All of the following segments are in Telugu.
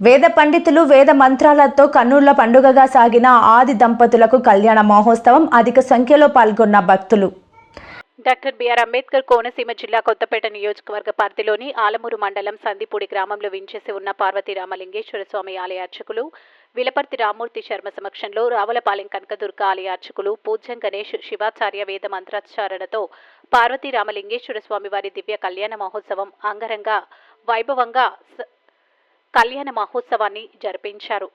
వేద పండితులు వేద మంత్రాలతో కన్నుల పండుగగా సాగిన ఆది దంపతులకు కళ్యాణ మహోత్సవం అధిక సంఖ్యలో పాల్గొన్న భక్తులు. డాక్టర్ బిఆర్ అంబేద్కర్ కోనసీమ జిల్లా కొత్తపేట నియోజకవర్గ పరిధిలోని ఆలమూరు మండలం సందిపూడి గ్రామంలో వించేసి ఉన్న పార్వతీ రామలింగేశ్వర స్వామి ఆలయ అర్చకులు విలపర్తి రామూర్తి శర్మ సమక్షంలో రావులపాలెం కనకదుర్గ ఆలయ అర్చకులు పూజ్యం గణేష్ శివాచార్య వేద మంత్రోచ్చారణతో పార్వతీ రామలింగేశ్వర స్వామి వారి దివ్య కళ్యాణ మహోత్సవం అంగరంగ వైభవంగా కళ్యాణ మహోత్సవాన్ని జరిపించారు.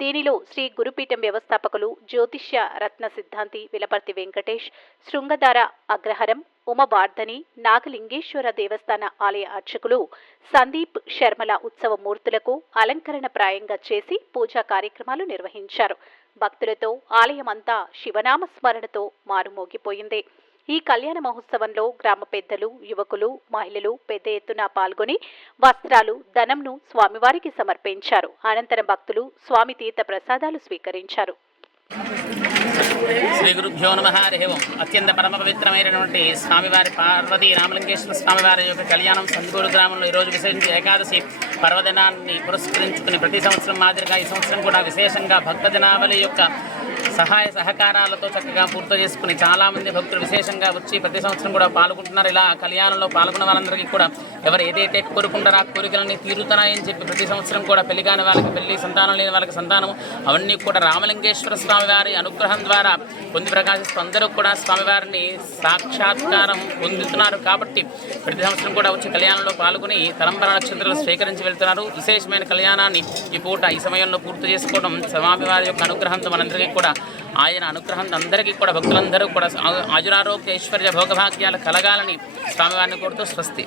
దీనిలో శ్రీ గురుపీఠం వ్యవస్థాపకులు జ్యోతిష్య రత్న సిద్ధాంతి విలపర్తి వెంకటేష్, శృంగధార అగ్రహారం ఉమవార్ధని నాగలింగేశ్వర దేవస్థాన ఆలయ అర్చకులు సందీప్ శర్మల ఉత్సవ మూర్తులకు అలంకరణ ప్రాయంగా చేసి పూజా కార్యక్రమాలు నిర్వహించారు. భక్తులతో ఆలయమంతా శివనామ స్మరణతో మారుమోగిపోయింది. ఈ కళ్యాణ మహోత్సవంలో గ్రామ పెద్దలు, యువకులు, మహిళలు పెద్ద ఎత్తున పాల్గొని వస్త్రాలు, ధనంను స్వామివారికి సమర్పించారు. అనంతరం భక్తులు స్వామి తీర్థ ప్రసాదాలు స్వీకరించారు. శ్రీ గురుభ్యో నమః. హరి ఓం. అత్యంత పరమ పవిత్రమైనటువంటి స్వామివారి పార్వతీ రామలింగేశ్వర స్వామివారి యొక్క కళ్యాణం సందిపూడి గ్రామంలో ఈరోజు విశేషించి ఏకాదశి పర్వదినాన్ని పురస్కరించుకుని ప్రతి సంవత్సరం మాదిరిగా ఈ సంవత్సరం కూడా విశేషంగా భక్త జనావళి యొక్క సహాయ సహకారాలతో చక్కగా పూర్తి చేసుకుని చాలామంది భక్తులు విశేషంగా వచ్చి ప్రతి సంవత్సరం కూడా పాల్గొంటున్నారు. ఇలా కళ్యాణంలో పాల్గొన్న వాళ్ళందరికీ కూడా ఎవరు ఏదైతే కోరుకుంటారో ఆ కోరికలన్నీ తీరుతున్నాయని చెప్పి ప్రతి సంవత్సరం కూడా పెళ్లి కాని వాళ్ళకి పెళ్లి, సంతానం లేని వాళ్ళకి సంతానం, అవన్నీ కూడా రామలింగేశ్వర స్వామివారి అనుగ్రహం ద్వారా పొంది ప్రకాశిస్తూ అందరూ కూడా స్వామివారిని సాక్షాత్కారం పొందుతున్నారు. కాబట్టి ప్రతి సంవత్సరం కూడా వచ్చి కళ్యాణంలో పాల్గొని తలంబర నక్షత్రాలు స్వీకరించి వెళ్తున్నారు. విశేషమైన కళ్యాణాన్ని ఈ పూట ఈ సమయంలో పూర్తి చేసుకోవడం స్వామివారి యొక్క అనుగ్రహంతో మనందరికీ కూడా ఆయన అనుగ్రహం అందరికీ కూడా భక్తులందరూ కూడా ఆయురారోగ్య ఐశ్వర్య భోగభాగ్యాలు కలగాలని స్వామివారిని కోరుతూ స్వస్తి.